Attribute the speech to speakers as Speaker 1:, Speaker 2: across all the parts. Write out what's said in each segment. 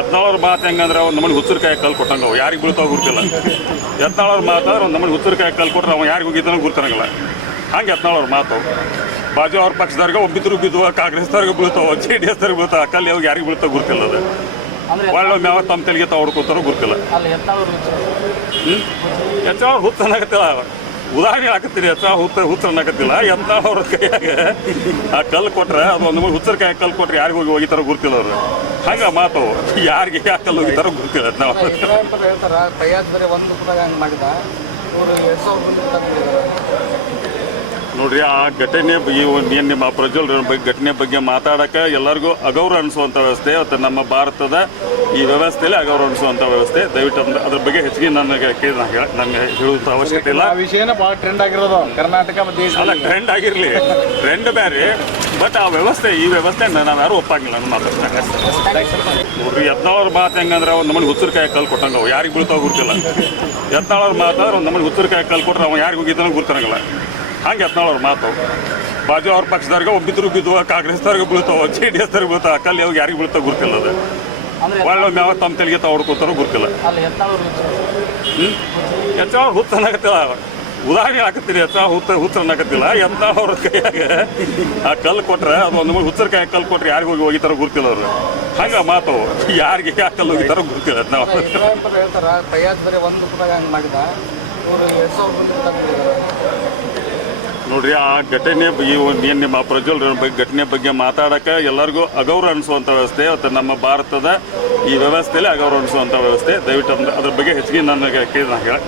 Speaker 1: ಯತ್ನಾಳವ್ರ ಮಾತು ಹೆಂಗಂದ್ರೆ ಒಂದು ನಮಗೆ ಹುಚ್ಚರ್ಕಾಯಿ ಕಲ್ ಕೊಟ್ಟಂಗ ಅವು. ಯಾರಿಗೆ ಬೀಳ್ತಾವ ಗುರ್ತಿಲ್ಲ ಯತ್ನಾಳವ್ರ ಮಾತಾದ್ರೆ ಒಂದು ನಮಗೆ ಹುಚ್ಚರ್ಕಾಯಿ ಕಲ್ ಕೊಟ್ರೆ ಅವ ಯಾರಿಗೆ ಹೋಗಿದ್ದಾನೆ ಗುರ್ತಿರಂಗಿಲ್ಲ. ಹಂಗೆ ಯತ್ನಾಳವ್ರ ಮಾತು. ಬಾಜು ಅವ್ರ ಪಕ್ಷದವ್ರಿಗೆ ಒಬ್ಬಿದ್ರು ಬಿದ್ದುವ ಕಾಂಗ್ರೆಸ್ದವ್ರಿಗೆ ಬೀಳ್ತಾವ ಜೆ ಡಿ ಎಸ್ದವ್ರಿಗೆ ಬೀಳ್ತಾವ ಕಲ್ ಯಾವಾಗ ಯಾರಿಗೆ ಬೀಳ್ತಾವ ಗುರ್ತಿಲ್ಲ ಅದು. ಒಳ್ಳೆ ಮ್ಯಾವ ತಮ್ಮ ತೆಲಿಗೆ ತಾವು ಹೊಡ್ಕೊತಾರೋ ಗುರ್ತಿಲ್ಲ.
Speaker 2: ಎತ್ತಾಳವ್ರು
Speaker 1: ಅನ್ನಕತ್ತಿಲ್ಲ ಉದಾಹರಣೆ ಹಾಕತ್ತೀರಿ ಅಥವಾ ಹುತ್ತ ಹುತ್ತ ಅನ್ನಕತ್ತಿಲ್ಲ. ಎಂಥ ಅವ್ರ ಕೈಯಾಗ ಆ ಕಲ್ಲು ಕೊಟ್ರೆ, ಅದು ಒಂದು ನಮಗೆ ಕೈ ಕಲ್ಲು ಕೊಟ್ರೆ ಯಾರಿಗೆ ಹೋಗಿ ಹೋಗಿತಾರೋ ಗುರ್ತಿಲ್ಲ ಅವರು. ಹಂಗೆ ಮಾತು ಯಾರಿಗೆ ಯಾಕೆ ಕಲ್ಲು ಹೋಗಿತಾರೋ ಗುರ್ತಿಲ್ಲ
Speaker 2: ನಾವು ಹೇಳ್ತಾರ ಒಂದು ಮಾಡಿದ.
Speaker 1: ನೋಡ್ರಿ ಆ ಘಟನೆ ಏನು ನಿಮ್ಮ ಪ್ರಜ್ವಲ್ ಬಗ್ಗೆ ಘಟನೆ ಬಗ್ಗೆ ಮಾತಾಡಕ ಎಲ್ಲರಿಗೂ ಅಗೌರವ ಅನಿಸುವಂಥ ವ್ಯವಸ್ಥೆ ಮತ್ತು ನಮ್ಮ ಭಾರತದ ಈ ವ್ಯವಸ್ಥೆಯಲ್ಲಿ ಅಗೌರವ ಅನಿಸುವಂಥ ವ್ಯವಸ್ಥೆ. ದಯವಿಟ್ಟು ಅದ್ರ ಅದ್ರ ಬಗ್ಗೆ ಹೆಚ್ಚಿಗೆ ನನಗೆ ನನಗೆ ಹೇಳುವಂಥ ಅವಶ್ಯಕತೆ ಇಲ್ಲ.
Speaker 3: ಆ ವಿಷಯನ ಭಾಳ ಟ್ರೆಂಡ್ ಆಗಿರೋದು ಕರ್ನಾಟಕ
Speaker 1: ಅಲ್ಲ ಟ್ರೆಂಡ್ ಆಗಿರಲಿ. ಟ್ರೆಂಡ್ ಬೇರೆ ಬಟ್ ಆ ವ್ಯವಸ್ಥೆ ಈ ವ್ಯವಸ್ಥೆ ನಾನು ಯಾರು ಒಪ್ಪಂಗಿಲ್ಲ ನನ್ನ ಮಾತಾಡ್ತಾರೆ ನೋಡ್ರಿ ಯತ್ನಾಳವ್ರ ಮಾತು ಹೆಂಗಂದ್ರೆ ಒಂದು ನಮಗೆ ಉತ್ತರಕಾಯಿ ಕಲ್ ಕೊಟ್ಟಂಗ ಯಾರಿಗೆ ಬೀಳ್ತಾವ ಗುರ್ತಿಲ್ಲ ಯತ್ನಾಳವ್ರ ಮಾತಾದ್ರೆ ಒಂದು ನಮ್ಮನೆ ಹುಚ್ಚರಿಕಾಯಿ ಕಲ್ ಕೊಟ್ರೆ ಅವ ಯಾರಿಗೆ ಹೋಗಿದ್ದಾನೋ ಗುರ್ತಿರಂಗಿಲ್ಲ ಹಂಗೆ ಯತ್ನಾಳವ್ರ ಮಾತು. ಬಾಜು ಅವ್ರ ಪಕ್ಷದವ್ರಿಗೆ ಒಬ್ಬಿದ್ರು ಬಿದ್ದುವ ಕಾಂಗ್ರೆಸ್ದವ್ರಿಗೆ ಬೀಳ್ತಾವ ಜೆ ಡಿ ಎಸ್ದವ್ರಿಗೆ ಬೀಳ್ತಾವ ಕಲ್ ಅವ್ರಿಗೆ ಯಾರಿಗೆ ಬೀಳ್ತಾವ ಗುರ್ತಿಲ್ಲ ಅದು ಒಳ್ಳೆ ಯಾವ ತಮ್ಮ ತೆಲಿಗೆ ತಾವು ಹೊಡ್ಕೊತಾರೋ ಗುರ್ತಿಲ್ಲ. ಹ್ಞೂ ಯತ್ನಾಳ್ ಹುತ್ತ ಅನ್ನಕತ್ತಿಲ್ಲ. ಉದಾಹರಣೆ ಹಾಕತ್ತೀರಿ ಹೆಚ್ಚಾವ ಹುತ್ತ ಹುತ್ತ ಅನ್ನಕತ್ತಿಲ್ಲ. ಎಂಥ ಅವ್ರ ಕೈಯಾಗ ಆ ಕಲ್ಲು ಕೊಟ್ರೆ ಅದು ಒಂದು ಮಗು ಹುಚ್ಚರ ಕೈ ಕಲ್ಲು ಕೊಟ್ರೆ ಯಾರಿಗೆ ಹೋಗಿ ಹೋಗಿತಾರೋ ಗುರ್ತಿಲ್ಲ ಅವರು. ಹಂಗೆ ಮಾತು. ಯಾರಿಗೆ ಯಾವ ಕಲ್ಲು ಹೋಗಿತಾರೋ ಗುರ್ತಿಲ್ಲ
Speaker 2: ನಾವು ಹೇಳ್ತಾರ ಒಂದು ಪುಟ ಹಂಗೆ ಮಾಡಿದ.
Speaker 1: ನೋಡ್ರಿ ಆ ಘಟನೆ ಈ ಒಂದು ಏನು ನಿಮ್ಮ ಪ್ರಜ್ವಲ್ ಬಗ್ಗೆ ಘಟನೆ ಬಗ್ಗೆ ಮಾತಾಡಕ್ಕೆ ಎಲ್ಲರಿಗೂ ಅಗೌರವ ಅನಿಸುವಂಥ ವ್ಯವಸ್ಥೆ ಮತ್ತು ನಮ್ಮ ಭಾರತದ ಈ ವ್ಯವಸ್ಥೆಯಲ್ಲಿ ಅಗೌರವ ಅನಿಸುವಂಥ ವ್ಯವಸ್ಥೆ. ದಯವಿಟ್ಟು ಅಂದ್ರೆ ಅದ್ರ ಬಗ್ಗೆ ಹೆಚ್ಚಿಗೆ ನನಗೆ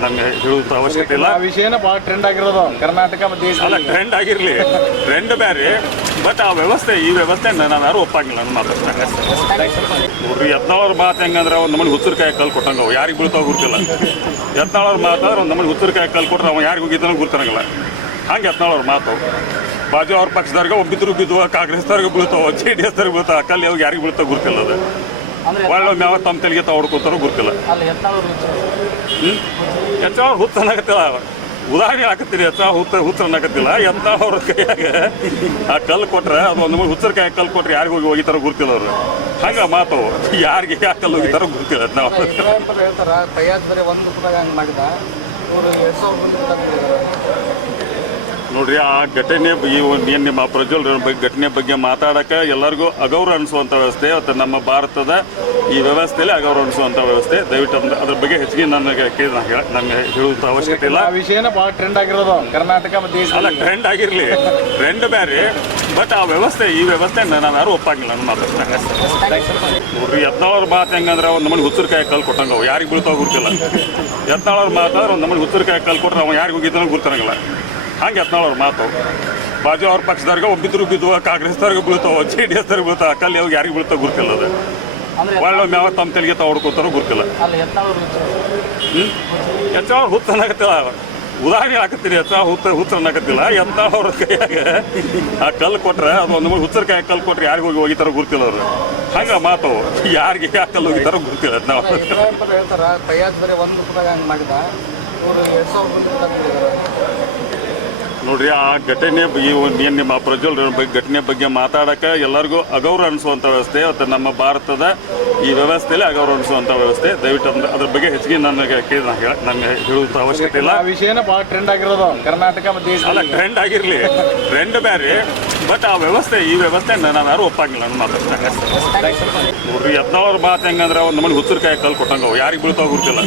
Speaker 1: ನನಗೆ ಹೇಳುವಂಥ ಅವಶ್ಯಕತೆ ಇಲ್ಲ.
Speaker 3: ಆ ವಿಷಯನ ಭಾಳ ಟ್ರೆಂಡ್ ಆಗಿರೋದು ಕರ್ನಾಟಕ
Speaker 1: ಅಲ್ಲ ಟ್ರೆಂಡ್ ಆಗಿರಲಿ. ಟ್ರೆಂಡ್ ಬೇರೆ ಬಟ್ ಆ ವ್ಯವಸ್ಥೆ ಈ ವ್ಯವಸ್ಥೆ ನಾನು ಯಾರು ಒಪ್ಪಂಗಿಲ್ಲ ನನ್ನ ಮಾತಾಡ್ತಾರೆ ನೋಡ್ರಿ ಯತ್ನಾಳವ್ರ ಮಾತು ಹೆಂಗಂದ್ರೆ ಒಂದು ನಮ್ಮನೆ ಹುಚ್ಚರಿಕಾಯಿ ಕಲ್ ಕೊಟ್ಟಂಗ ಯಾರಿಗೆ ಬೀಳ್ತಾವ ಗುರ್ತಿಲ್ಲ ಯತ್ನಾಳವ್ರ ಮಾತಾದ್ರೆ ಒಂದು ನಮ್ಮನೆ ಹುಚ್ಚರಿಕಾಯಿ ಕಲ್ ಕೊಟ್ರೆ ಅವ್ನು ಯಾರಿಗೆ ಹೋಗಿದ್ದಾನೆ ಗುರ್ತಿರಂಗಿಲ್ಲ ಹಂಗೆ ಯತ್ನಾಳವ್ರ ಮಾತು. ಬಾಜು ಅವ್ರ ಪಕ್ಷದವ್ರಿಗೆ ಒಬ್ಬಿದ್ರು ಬಿದ್ದುವ ಕಾಂಗ್ರೆಸ್ದವ್ರಿಗೆ ಬೀಳ್ತಾವ ಜೆ ಡಿ ಎಸ್ದವ್ರಿಗೆ ಬೀಳ್ತಾವ ಕಲ್ಲು ಯಾವಾಗ ಯಾರಿಗೆ ಬೀಳ್ತಾವ ಗುರುತಿಲ್ಲ ಅದು. ಒಳ್ಳೆ ಮ್ಯಾವ ತಮ್ಮ ತೆಲಿಗೆ ತಾವು ಹೊಡ್ಕೊತಾರೋ ಗುರುತಿಲ್ಲ. ಹ್ಞೂ ಯತ್ನಾಳ್ ಹುತ್ತ ಅನ್ನಕತ್ತಿಲ್ಲ. ಉದಾಹರಣೆ ಹಾಕತ್ತೀರಿ ಯತ್ನಾಳ್ ಹುತ್ತ ಹುತ್ತರ ಅನ್ನಕತ್ತಿಲ್ಲ. ಎಂತ ಅವ್ರ ಕೈಯಾಗ ಆ ಕಲ್ಲು ಕೊಟ್ರೆ ಅದು ಒಂದು ಹುತ್ತರ ಕೈ ಕಲ್ಲು ಕೊಟ್ರೆ ಯಾರಿಗೆ ಹೋಗಿ ಹೋಗಿತಾರೋ ಗುರುತಿಲ್ಲ ಅವರು. ಹಂಗೆ ಮಾತು. ಯಾರಿಗೆ ಯಾಕೆ ಕಲ್ಲು ಹೋಗಿತಾರೋ ಗುರುತಿಲ್ಲ
Speaker 2: ನಾವು ಹೇಳ್ತಾರೆ ಒಂದು ಮಾಡಿದ.
Speaker 1: ನೋಡ್ರಿ ಆ ಘಟನೆ ಈ ಒಂದು ಏನು ನಿಮ್ಮ ಪ್ರಜ್ವಲ್ ಬಗ್ಗೆ ಘಟನೆ ಬಗ್ಗೆ ಮಾತಾಡೋಕೆ ಎಲ್ಲರಿಗೂ ಅಗೌರವ ಅನಿಸುವಂಥ ವ್ಯವಸ್ಥೆ ಮತ್ತು ನಮ್ಮ ಭಾರತದ ಈ ವ್ಯವಸ್ಥೆಯಲ್ಲಿ ಅಗೌರವ ಅನಿಸುವಂಥ ವ್ಯವಸ್ಥೆ. ದಯವಿಟ್ಟು ಅದ್ರ ಅದ್ರ ಬಗ್ಗೆ ಹೆಚ್ಚಿಗೆ ನನಗೆ ನನಗೆ ಹೇಳುವಂಥ ಅವಶ್ಯಕತೆ ಇಲ್ಲ.
Speaker 3: ಆ ವಿಷಯನ ಭಾಳ ಟ್ರೆಂಡ್ ಆಗಿರೋದು ಕರ್ನಾಟಕ ಮತ್ತು
Speaker 1: ಅಲ್ಲ ಟ್ರೆಂಡ್ ಆಗಿರಲಿ. ಟ್ರೆಂಡ್ ಬೇರೆ ಬಟ್ ಆ ವ್ಯವಸ್ಥೆ ಈ ವ್ಯವಸ್ಥೆ ನಾನು ಯಾರು ಒಪ್ಪಂಗಿಲ್ಲ ನನ್ನ ಮಾತಾಡ್ತಾರೆ ನೋಡ್ರಿ ಯತ್ನಾಳವ್ರ ಮಾತು ಹೆಂಗಂದ್ರೆ ಒಂದು ನಮ್ಮ ಹುಚ್ಚರಿಕಾಯಿ ಕಲ್ಲು ಕೊಟ್ಟಂಗ ಅವು. ಯಾರಿಗೆ ಬೀಳ್ತಾವ ಗುರ್ತಿಲ್ಲ ಯತ್ನಾಳವ್ರ ಮಾತಾದ್ರೆ ಒಂದು ನಮ್ಮ ಹುಚ್ಚರಿಕಾಯಿ ಕಲ್ಲು ಕೊಟ್ರೆ ಅವ ಯಾರಿಗೆ ಹೋಗಿದ್ದಾನೆ ಗುರ್ತಿರಂಗಿಲ್ಲ ಹಂಗೆ ಯತ್ನಾಳವ್ರ ಮಾತು. ಬಾಜು ಅವ್ರ ಪಕ್ಷದವ್ರಿಗೆ ಒಬ್ಬಿದ್ರು ಬಿದ್ದುವ ಕಾಂಗ್ರೆಸ್ದವ್ರಿಗೆ ಬೀಳ್ತಾವ ಜೆ ಡಿ ಎಸ್ದವ್ರಿಗೆ ಬೀಳ್ತಾವ ಕಲ್ಲಿ ಅವ್ರಿಗೆ ಯಾರಿಗೆ ಬೀಳ್ತಾವ ಗುರುತಿಲ್ಲ ಅದು. ಒಳ್ಳೆ ಮ್ಯಾವ ತಮ್ಮ ತೆಲಿಗೆ ತಾವು ಹೊಡ್ಕೊತಾರೋ ಗುರುತಿಲ್ಲ. ಹ್ಞೂ ಯತ್ನಾಳ್ ಹುತ್ತ ಅನ್ನಕತ್ತಿಲ್ಲ. ಉದಾಹರಣೆ ಹಾಕತ್ತೀರಿ ಯತ್ನಾಳ್ ಹುತ್ತ ಹುತ್ತ ಅನ್ನಕತ್ತಿಲ್ಲ. ಎತ್ತ ಅವ್ರ ಕೈಯಾಗ ಆ ಕಲ್ಲು ಕೊಟ್ರೆ ಅದು ಒಂದು ಮೂರು ಹುಚ್ಚರ ಕೈಯಾಗ ಕಲ್ಲು ಕೊಟ್ರೆ ಯಾರಿಗೆ ಹೋಗಿ ಹೋಗಿತಾರೋ ಗುರುತಿಲ್ಲ ಅವರು. ಹಂಗೆ ಮಾತು ಯಾರಿಗೆ ಯಾಕೆ ಕಲ್ಲು ಹೋಗಿತಾರೋ ಗುರುತಿಲ್ಲ
Speaker 2: ನಾವು ಹೇಳ್ತಾರೆ ಒಂದು ಮಾಡಿದ.
Speaker 1: ನೋಡ್ರಿ ಆ ಘಟನೆ ಈ ಒಂದು ಏನು ನಿಮ್ಮ ಪ್ರಜ್ವಲ್ ಬಗ್ಗೆ ಘಟನೆ ಬಗ್ಗೆ ಮಾತಾಡಕ್ಕೆ ಎಲ್ಲರಿಗೂ ಅಗೌರವ ಅನಿಸುವಂಥ ವ್ಯವಸ್ಥೆ ಮತ್ತು ನಮ್ಮ ಭಾರತದ ಈ ವ್ಯವಸ್ಥೆಯಲ್ಲಿ ಅಗೌರವ ಅನಿಸುವಂಥ ವ್ಯವಸ್ಥೆ. ದಯವಿಟ್ಟು ಅಂದ್ರೆ ಅದ್ರ ಬಗ್ಗೆ ಹೆಚ್ಚಿಗೆ ನನಗೆ ಕೇಳಿ ನಾನು ಹೇಳ ನನಗೆ ಹೇಳುವಂಥ ಅವಶ್ಯಕತೆ ಇಲ್ಲ.
Speaker 3: ಆ ವಿಷಯನ ಭಾಳ ಟ್ರೆಂಡ್ ಆಗಿರೋದು ಕರ್ನಾಟಕ ಮತ್ತು
Speaker 1: ಅಲ್ಲ ಟ್ರೆಂಡ್ ಆಗಿರಲಿ. ಟ್ರೆಂಡ್ ಬೇರೆ ಬಟ್ ಆ ವ್ಯವಸ್ಥೆ ಈ ವ್ಯವಸ್ಥೆ ನಾನು ಯಾರು ಒಪ್ಪಾಗಿಲ್ಲ ನನ್ನ ಮಾತಾಡ್ತಾರೆ ನೋಡ್ರಿ ಯತ್ನಾಳವ್ರ ಮಾತು ಹೆಂಗಂದ್ರೆ ಒಂದು ನಮ್ಮನೆ ಹುಚ್ಚರಿಕಾಯಿ ಕಲ್ಲು ಕೊಟ್ಟಂಗೆ ಅವು ಯಾರಿಗೆ ಬೀಳ್ತಾವ ಗುರ್ತಿಲ್ಲ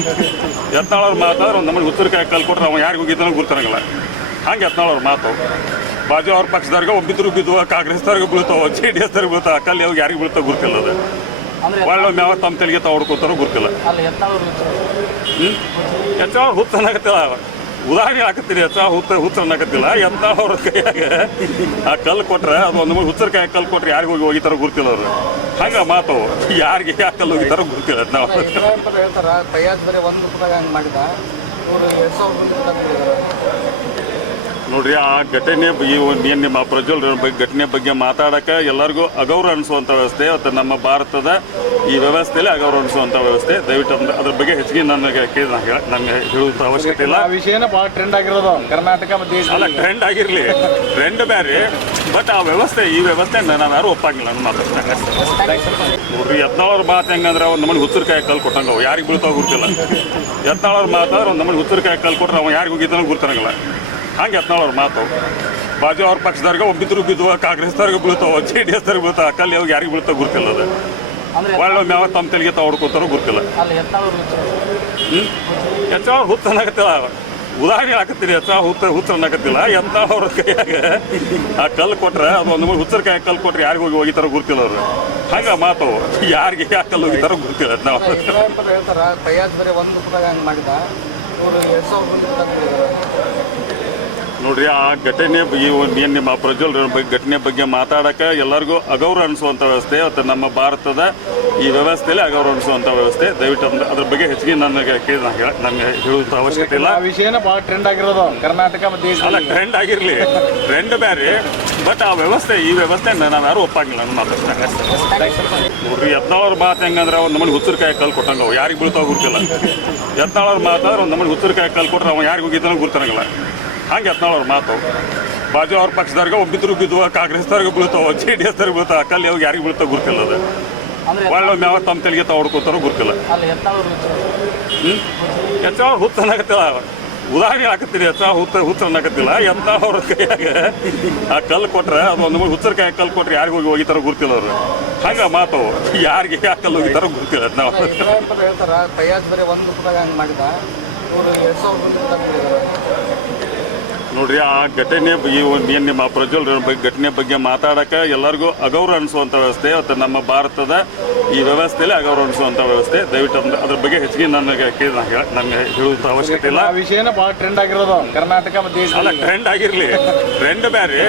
Speaker 1: ಯತ್ನಾಳವ್ರ ಮಾತಾದ್ರೆ ಒಂದು ನಮ್ಮನೆ ಹುಚ್ಚರಿಕಾಯಿ ಕಲ್ಲು ಕೊಟ್ರೆ ಅವ ಯಾರಿಗೆ ಹೋಗಿದ್ದಾನೋ ಗುರ್ತಿರಂಗಿಲ್ಲ ಹಂಗೆ ಯತ್ನಾಳವ್ರ ಮಾತು. ಬಾಜು ಅವ್ರ ಪಕ್ಷದವ್ರಿಗೆ ಒಬ್ಬಿದ್ರು ಬಿದ್ದುವ ಕಾಂಗ್ರೆಸ್ದವ್ರಿಗೆ ಬೀಳ್ತಾವ ಜೆ ಡಿ ಎಸ್ದವ್ರಿಗೆ ಬೀಳ್ತಾವ ಕಲ್ಲಿ ಅವ್ರಿಗೆ ಯಾರಿಗೆ ಬೀಳ್ತಾವ ಗುರ್ತಿಲ್ಲ ಅದು. ಒಳ್ಳೆ ಮ್ಯಾವ ತಮ್ಮ ತೆಲಿಗೆ ತಾವು ಗೊತ್ತಿಲ್ಲ. ಗುರ್ತಿಲ್ಲ ಹ್ಞೂ ಯತ್ನಾಳ್ ಹುತ್ತ ಅನ್ನಕತ್ತಿಲ್ಲ. ಉದಾಹರಣೆ ಹಾಕತ್ತೀರಿ ಯತ್ನಾಳ್ ಹುತ್ತ ಹುತ್ತ ಅನ್ನಕತ್ತಿಲ್ಲ. ಯತ್ನಾಳ್ ಅವ್ರ ಕೈಯಾಗ ಆ ಕಲ್ಲು ಕೊಟ್ರೆ ಅದು ಒಂದು ಹುಚ್ಚರ ಕಾಯಿ ಕಲ್ಲು ಕೊಟ್ರೆ ಯಾರಿಗೆ ಹೋಗಿ ಹೋಗಿತಾರೋ ಗುರ್ತಿಲ್ಲ ಅವರು. ಹಂಗೆ ಮಾತು ಯಾರಿಗೆ ಯಾಕೆ ಕಲ್ಲು ಹೋಗಿತಾರೋ ಗೊತ್ತಿಲ್ಲ
Speaker 2: ನಾವು ಹೇಳ್ತಾರೆ ಒಂದು ಮಾಡಿದ.
Speaker 1: ನೋಡ್ರಿ ಆ ಘಟನೆ ಈ ಒಂದು ಏನು ನಿಮ್ಮ ಪ್ರಜ್ವಲ್ ಬಗ್ಗೆ ಘಟನೆ ಬಗ್ಗೆ ಮಾತಾಡಕ್ಕೆ ಎಲ್ಲರಿಗೂ ಅಗೌರವ ಅನಿಸುವಂಥ ವ್ಯವಸ್ಥೆ ಮತ್ತು ನಮ್ಮ ಭಾರತದ ಈ ವ್ಯವಸ್ಥೆಯಲ್ಲಿ ಅಗೌರವ ಅನಿಸುವಂಥ ವ್ಯವಸ್ಥೆ. ದಯವಿಟ್ಟು ಅದ್ರ- ಅದ್ರ ಬಗ್ಗೆ ಹೆಚ್ಚಿಗೆ ನನಗೆ ಕೇಳಿ ನಾನು ಹೇಳ ನನಗೆ ಹೇಳುವಂಥ ಅವಶ್ಯಕತೆ ಇಲ್ಲ.
Speaker 3: ಆ ವಿಷಯನ ಭಾಳ ಟ್ರೆಂಡ್ ಆಗಿರೋದು ಕರ್ನಾಟಕ ಮತ್ತು
Speaker 1: ಅಲ್ಲ ಟ್ರೆಂಡ್ ಆಗಿರಲಿ. ಟ್ರೆಂಡ್ ಬೇರೆ ಬಟ್ ಆ ವ್ಯವಸ್ಥೆ ಈ ವ್ಯವಸ್ಥೆ ನಾನು ಯಾರು ಒಪ್ಪಂಗಿಲ್ಲ ನನ್ನ ಮಾತು ನೋಡ್ರಿ ಯತ್ನಾಳವ್ರ ಮಾತು ಹೆಂಗಂದ್ರೆ ಅವ್ರು ನಮಗೆ ಹುಚ್ಚರ್ಕಾಯಿ ಕಲ್ ಕೊಟ್ಟಂಗೆ ಅವು ಯಾರಿಗೆ ಬೀಳ್ತಾವ ಗೊತ್ತಿಲ್ಲ. ಯತ್ನಾಳವ್ರ ಮಾತಾದ್ರೆ ಒಂದು ನಮ್ಮನೆ ಹುಚ್ಚರ್ಕಾಯಿ ಕಲ್ ಕೊಟ್ರೆ ಅವ ಯಾರಿಗೆ ಹೋಗಿದ್ದಾನೆ ಗುರ್ತಾನಂಗಿಲ್ಲ ಹಂಗೆ ಯತ್ನಾಳವ್ರ ಮಾತು. ಬಾಜು ಅವ್ರ ಪಕ್ಷದವ್ರಿಗೆ ಒಬ್ಬಿದ್ರು ಬಿದ್ದುವ ಕಾಂಗ್ರೆಸ್ದವ್ರಿಗೆ ಬೀಳ್ತಾವ ಜೆ ಡಿ ಎಸ್ದವ್ರಿಗೆ ಬೀಳ್ತಾವ ಕಲ್ಲಿ ಅವಾಗ ಯಾರಿಗೆ ಬೀಳ್ತಾವ ಗುರ್ತಿಲ್ಲ ಅದು. ಒಳ್ಳೆ ಯಾವ ತಮ್ಮ ತೆಲಿಗೆ ತಾವು
Speaker 2: ಎತ್ತಾಳವ್ರು
Speaker 1: ಹೆಚ್ಚ? ಹುತ್ತ ಅನ್ನಕತ್ತಿಲ್ಲ. ಉದಾಹರಣೆ ಹಾಕತ್ತೀರಿ ಹೆಚ್ಚಾವ ಹುತ್ತ ಹುತ್ತ ಅನ್ನಕತ್ತಿಲ್ಲ. ಎಂತ ಅವ್ರ ಕೈಯಾಗ ಆ ಕಲ್ಲು ಕೊಟ್ರೆ ಅದು ಒಂದು ಹುಚ್ಚರ ಕೈ ಕಲ್ಲು ಕೊಟ್ರೆ ಯಾರಿಗೆ ಹೋಗಿ ಹೋಗಿತಾರೋ ಗುರ್ತಿಲ್ಲ ಅವ್ರು. ಹಂಗ ಮಾತು ಯಾರಿಗೆ ಯಾಕೆ ಕಲ್ಲು ಹೋಗಿತಾರೋ ಗುರ್ತಿಲ್ಲ ನಾವು
Speaker 2: ಹೇಳ್ತಾರೆ ಒಂದು ಪುಟ ಹಂಗೆ ಮಾಡಿದ.
Speaker 1: ನೋಡ್ರಿ ಆ ಘಟನೆ ಬ- ಈ ಒಂದು ಏನು ನಿಮ್ಮ ಪ್ರಜ್ವಲ್ ಬಗ್ಗೆ ಘಟನೆ ಬಗ್ಗೆ ಮಾತಾಡಕ ಎಲ್ಲರಿಗೂ ಅಗೌರವ ಅನಿಸುವಂಥ ವ್ಯವಸ್ಥೆ ಮತ್ತು ನಮ್ಮ ಭಾರತದ ಈ ವ್ಯವಸ್ಥೆಯಲ್ಲಿ ಅಗೌರವ ಅನಿಸುವಂಥ ವ್ಯವಸ್ಥೆ. ದಯವಿಟ್ಟು ಅಂದ್ರೆ ಅದ್ರ ಬಗ್ಗೆ ಹೆಚ್ಚಿಗೆ ನನಗೆ ಕೇಳಿ ನನಗೆ ಹೇಳುವಂಥ ಅವಶ್ಯಕತೆ ಇಲ್ಲ.
Speaker 3: ಆ ವಿಷಯನ ಭಾಳ ಟ್ರೆಂಡ್ ಆಗಿರೋದು ಕರ್ನಾಟಕ
Speaker 1: ಅಲ್ಲ ಟ್ರೆಂಡ್ ಆಗಿರಲಿ. ಟ್ರೆಂಡ್ ಬೇರೆ ಬಟ್ ಆ ವ್ಯವಸ್ಥೆ ಈ ವ್ಯವಸ್ಥೆ ನಾನು ಯಾರು ಒಪ್ಪಾಗಿಲ್ಲ ನನ್ನ ಮಾತಾಡ್ತಂಗೆ ನೋಡ್ರಿ ಯತ್ನಾಳವ್ರ ಮಾತು ಹೆಂಗಂದ್ರೆ ಒಂದು ನಮ್ಮ ಹುಚ್ಚರಿಕಾಯಿ ಕಲ್ ಕೊಟ್ಟಂಗ ಅವು ಯಾರಿಗೆ ಬೀಳ್ತಾವ ಗೊತ್ತಿಲ್ಲ. ಯತ್ನಾಳವ್ರ ಮಾತಾದ್ರೆ ಒಂದು ನಮ್ಮನೆ ಹುಚ್ಚರಿಕಾಯಿ ಕಲ್ ಕೊಟ್ರೆ ಅವ್ನು ಯಾರಿಗೆ ಹೋಗಿದ್ದಾನೋ ಗುರ್ತಾನಂಗಿಲ್ಲ ಹಂಗೆ ಯತ್ನಾಳವ್ರ ಮಾತು. ಬಾಜು ಅವ್ರ ಪಕ್ಷದವ್ರಿಗೆ ಒಬ್ಬಿದ್ರು ಬಿದ್ದುವ ಕಾಂಗ್ರೆಸ್ದವ್ರಿಗೆ ಬೀಳ್ತಾವ ಜೆ ಡಿ ಎಸ್ದವ್ರಿಗೆ ಬೀಳ್ತಾವ ಕಲ್ಲಿ ಅವ್ರಿಗೆ ಯಾರಿಗೆ ಬೀಳ್ತಾವ ಗುರುತಿಲ್ಲ ಅದು. ಒಳ್ಳೆ ಮ್ಯಾವ ತಮ್ಮ ತೆಲಿಗೆ ತಾವು ಹೊಡ್ಕೋತಾರೋ ಗುರುತಿಲ್ಲ.
Speaker 2: ಎತ್ತಾಳವ್ರು
Speaker 1: ಹೆಚ್ಚ. ಹುತ್ತ ಅನ್ನಕತ್ತಿಲ್ಲ. ಉದಾಹರಣೆ ಹಾಕತ್ತೀರಿ ಹೆಚ್ಚ ಹುತ್ತ ಹುತ್ತ ಅನ್ನಕತ್ತಿಲ್ಲ. ಎಂತ ಅವ್ರ ಕೈಯಾಗ ಆ ಕಲ್ಲು ಕೊಟ್ರೆ ಅದು ಒಂದು ಹುಚ್ಚರ ಕೈ ಕಲ್ಲು ಕೊಟ್ರೆ ಯಾರಿಗೆ ಹೋಗಿ ಹೋಗಿತಾರೋ ಗುರುತಿಲ್ಲ ಅವರು. ಹಂಗೆ ಮಾತು ಯಾರಿಗೆ ಯಾಕೆ ಕಲ್ಲು ಹೋಗಿತಾರೋ ಗುರುತಿಲ್ಲ ನಾವು
Speaker 2: ಹೇಳ್ತಾರ ಒಂದು ಮಾಡಿದ.
Speaker 1: ನೋಡ್ರಿ ಆ ಘಟನೆ ಈ ಒಂದು ಏನು ನಿಮ್ಮ ಪ್ರಜ್ವಲ್ ಬಗ್ಗೆ ಘಟನೆ ಬಗ್ಗೆ ಮಾತಾಡಕ್ಕೆ ಎಲ್ಲರಿಗೂ ಅಗೌರವ ಅನಿಸುವಂಥ ವ್ಯವಸ್ಥೆ ಮತ್ತು ನಮ್ಮ ಭಾರತದ ಈ ವ್ಯವಸ್ಥೆಯಲ್ಲಿ ಅಗೌರವ ಅನಿಸುವಂಥ ವ್ಯವಸ್ಥೆ. ದಯವಿಟ್ಟು ಅದ್ರ- ಬಗ್ಗೆ ಹೆಚ್ಚಿಗೆ ನನಗೆ ನನಗೆ ಹೇಳುವಂಥ ಅವಶ್ಯಕತೆ ಇಲ್ಲ.
Speaker 3: ಆ ವಿಷಯನ ಭಾಳ ಟ್ರೆಂಡ್ ಆಗಿರೋದು ಕರ್ನಾಟಕ
Speaker 1: ಅಲ್ಲ ಟ್ರೆಂಡ್ ಆಗಿರಲಿ. ಟ್ರೆಂಡ್ ಬೇರೆ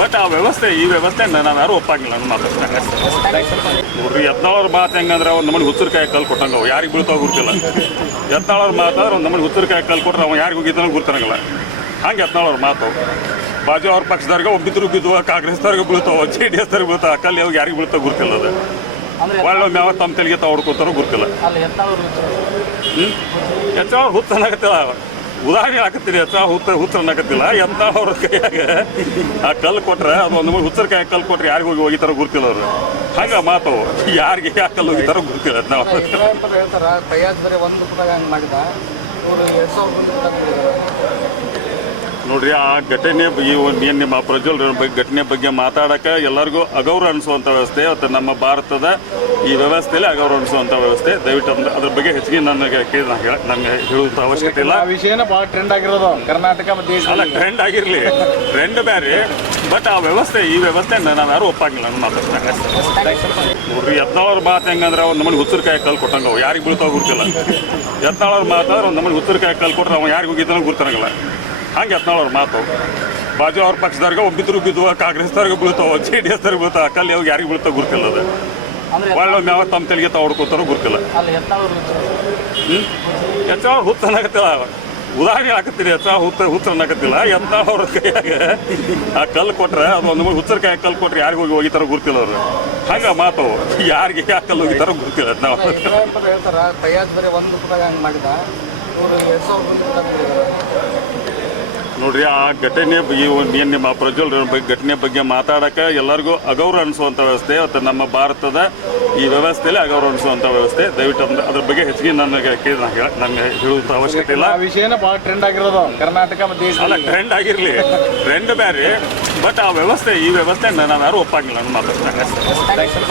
Speaker 1: ಬಟ್ ಆ ವ್ಯವಸ್ಥೆ ಈ ವ್ಯವಸ್ಥೆ ನಾನು ಯಾರು ಒಪ್ಪಂಗಿಲ್ಲ ನನ್ನ ಮಾತಾಡ್ತಂಗೆ ನೋಡ್ರಿ ಯತ್ನಾಳವ್ರ ಮಾತು ಹೆಂಗಂದ್ರೆ ಒಂದು ನಮ್ಮ ಹುಚ್ಚರಿಕಾಯಿ ಕಲ್ ಕೊಟ್ಟಂಗ ಅವು ಯಾರಿಗೆ ಬೀಳ್ತಾವ ಗೊತ್ತಿಲ್ಲ. ಯತ್ನಾಳವ್ರ ಮಾತಾದ್ರೆ ಒಂದು ನಮ್ಮನೆ ಹುಚ್ಚರಿಕಾಯಿ ಕಲ್ಲು ಕೊಟ್ರೆ ಅವ್ನು ಯಾರಿಗೆ ಹೋಗಿದ್ದಾನೆ ಗುರ್ತಾನಂಗಿಲ್ಲ ಹಂಗೆ ಯತ್ನಾಳವ್ರ ಮಾತು. ಬಾಜು ಅವ್ರ ಪಕ್ಷದವ್ರಿಗೆ ಒಬ್ಬಿದ್ರು ಬಿದ್ದುವ ಕಾಂಗ್ರೆಸ್ದವ್ರಿಗೆ ಬೀಳ್ತಾವ ಜೆ ಡಿ ಎಸ್ದವ್ರಿಗೆ ಬೀಳ್ತಾವ ಕಲ್ಲಿ ಅವ್ರಿಗೆ ಯಾರಿಗೆ ಬೀಳ್ತಾವ ಗುರ್ತಿಲ್ಲ ಅದು. ಒಳ್ಳೆ ಮ್ಯಾವ ತಮ್ಮ ತೆಲಿಗೆ ತಾವು ಹೊಡ್ಕೋತಾರೋ ಗುರ್ತಿಲ್ಲ. ಹ್ಞೂ ಹುತ್ತ ಉದಾಹರಣೆ ಹಾಕತ್ತೀರಿ ಹೆಚ್ಚ ಹುತ್ತ ಹುತ್ತರ ಅನ್ನಕತ್ತಿಲ್ಲ ಎಂತ ಅವ್ರ ಕೈಯಾಗ ಆ ಕಲ್ಲು ಕೊಟ್ರೆ ಅದು ಒಂದು ಹುಚ್ಚರ ಕೈ ಕಲ್ಲು ಕೊಟ್ರೆ ಯಾರಿಗೆ ಹೋಗಿ ಹೋಗಿತಾರೋ ಗುರ್ತಿಲ್ಲ ಅವರು. ಹಂಗ ಮಾತು ಯಾರಿಗೆ ಯಾಕೆ ಕಲ್ಲು ಹೋಗಿತಾರೋ ಗುರ್ತಿಲ್ಲ ನಾವು
Speaker 2: ಹೇಳ್ತಾರೆ ಒಂದು ಮಾಡಿದ.
Speaker 1: ನೋಡ್ರಿ ಆ ಘಟನೆ ಈ ಒಂದು ಏನು ನಿಮ್ಮ ಪ್ರಜ್ವಲ್ ಬಗ್ಗೆ ಘಟನೆ ಬಗ್ಗೆ ಮಾತಾಡಕ್ಕೆ ಎಲ್ಲರಿಗೂ ಅಗೌರವ ಅನಿಸುವಂಥ ವ್ಯವಸ್ಥೆ ಮತ್ತು ನಮ್ಮ ಭಾರತದ ಈ ವ್ಯವಸ್ಥೆಯಲ್ಲಿ ಅಗೌರವ ಅನಿಸುವಂಥ ವ್ಯವಸ್ಥೆ. ದಯವಿಟ್ಟು ಅದ್ರ- ಅದ್ರ ಬಗ್ಗೆ ಹೆಚ್ಚಿಗೆ ನನಗೆ ನನಗೆ ಹೇಳುವಂಥ ಅವಶ್ಯಕತೆ ಇಲ್ಲ.
Speaker 3: ಆ ವಿಷಯನ ಭಾಳ ಟ್ರೆಂಡ್ ಆಗಿರೋದು ಕರ್ನಾಟಕ
Speaker 1: ಅಲ್ಲ ಟ್ರೆಂಡ್ ಆಗಿರಲಿ. ಟ್ರೆಂಡ್ ಬೇರೆ ಬಟ್ ಆ ವ್ಯವಸ್ಥೆ ಈ ವ್ಯವಸ್ಥೆ ನಾನು ಯಾರು ಒಪ್ಪಾಗಿಲ್ಲ ನನ್ನ ನೋಡ್ರಿ ಯತ್ನಾಳವ್ರ ಮಾತು ಹೆಂಗಂದ್ರೆ ಒಂದು ನಮ್ಮನೆ ಉತ್ತರಕಾಯಿ ಕಲ್ ಕೊಟ್ಟಂಗ ಅವು ಯಾರಿಗೆ ಬೀಳ್ತಾವ ಗೊತ್ತಿಲ್ಲ. ಯತ್ನಾಳವ್ರ ಮಾತಾದ್ರೆ ಒಂದು ನಮ್ಮನೆ ಉತ್ತರಕಾಯಿ ಕಲ್ ಕೊಟ್ರೆ ಅವ್ನು ಯಾರಿಗೆ ಹೋಗಿದ್ದಾನೆ ಗುರ್ತಾನಂಗಿಲ್ಲ ಹಂಗೆ ಯತ್ನಾಳವ್ರ ಮಾತು. ಬಾಜು ಅವ್ರ ಪಕ್ಷದವ್ರಿಗೆ ಒಬ್ಬಿದ್ರು ಬಿದ್ದುವ ಕಾಂಗ್ರೆಸ್ದವ್ರಿಗೆ ಬೀಳ್ತಾವ ಜೆ ಡಿ ಎಸ್ದವ್ರಿಗೆ ಬೀಳ್ತಾವ ಕಲ್ಲಿ ಅವಾಗ ಯಾರಿಗೆ ಬೀಳ್ತಾವ ಗುರ್ತಿಲ್ಲ ಅದು. ಒಳ್ಳೆ ಮ್ಯಾವ ತಮ್ಮ ತೆಲಿಗೆ ತಾವು ಹೊಡ್ಕೋತಾರೋ ಗುರ್ತಿಲ್ಲ.
Speaker 2: ಎತ್ತಾಳವ್ರು
Speaker 1: ಹೆಚ್ಚ ಹುತ್ತ ಅನ್ನಕತ್ತಿಲ್ಲ ಉದಾಹರಣೆ ಹಾಕತ್ತೀರಿ ಹೆಚ್ಚ ಹುತ್ತ ಹುತ್ತ ಅನ್ನಕತ್ತಿಲ್ಲ. ಎತ್ತ ಅವ್ರ ಕೈಯಾಗ ಆ ಕಲ್ಲು ಕೊಟ್ರೆ ಅದು ಒಂದು ಹುಚ್ಚರ ಕೈ ಕಲ್ಲು ಕೊಟ್ರೆ ಯಾರಿಗೆ ಹೋಗಿ ಹೋಗಿತಾರೋ ಗುರುತಿಲ್ಲ ಅವ್ರು. ಹಂಗ ಮಾತು ಯಾರಿಗೆ ಯಾಕೆ ಕಲ್ಲು ಹೋಗಿತಾರ ಗುರ್ತಿಲ್ಲ ನಾವು
Speaker 2: ಹೇಳ್ತಾರ ಫಯಾಜ್ ಬರೀ ಒಂದು ಮಾಡಿದ.
Speaker 1: ನೋಡ್ರಿ ಆ ಘಟನೆ ಈ ಒಂದು ಏನು ನಿಮ್ಮ ಪ್ರಜ್ವಲ್ ಬಗ್ಗೆ ಘಟನೆ ಬಗ್ಗೆ ಮಾತಾಡಕ್ಕೆ ಎಲ್ಲರಿಗೂ ಅಗೌರವ ಅನಿಸುವಂಥ ವ್ಯವಸ್ಥೆ ಮತ್ತು ನಮ್ಮ ಭಾರತದ ಈ ವ್ಯವಸ್ಥೆಯಲ್ಲಿ ಅಗೌರವ ಅನಿಸುವಂಥ ವ್ಯವಸ್ಥೆ. ದಯವಿಟ್ಟು ಅದ್ರ- ಅದ್ರ ಬಗ್ಗೆ ಹೆಚ್ಚಿಗೆ ನನಗೆ ನನಗೆ ಹೇಳುವಂಥ ಅವಶ್ಯಕತೆ ಇಲ್ಲ.
Speaker 3: ಆ ವಿಷಯನ ಭಾಳ ಟ್ರೆಂಡ್ ಆಗಿರೋದು ಕರ್ನಾಟಕ ಮತ್ತು
Speaker 1: ಅಲ್ಲ ಟ್ರೆಂಡ್ ಆಗಿರಲಿ. ಟ್ರೆಂಡ್ ಬೇರೆ ಬಟ್ ಆ ವ್ಯವಸ್ಥೆ ಈ ವ್ಯವಸ್ಥೆ ನಾನು ಯಾರು ಒಪ್ಪಂಗಿಲ್ಲ ನಾನು ಮಾತಾಡ್ತಂಗೆ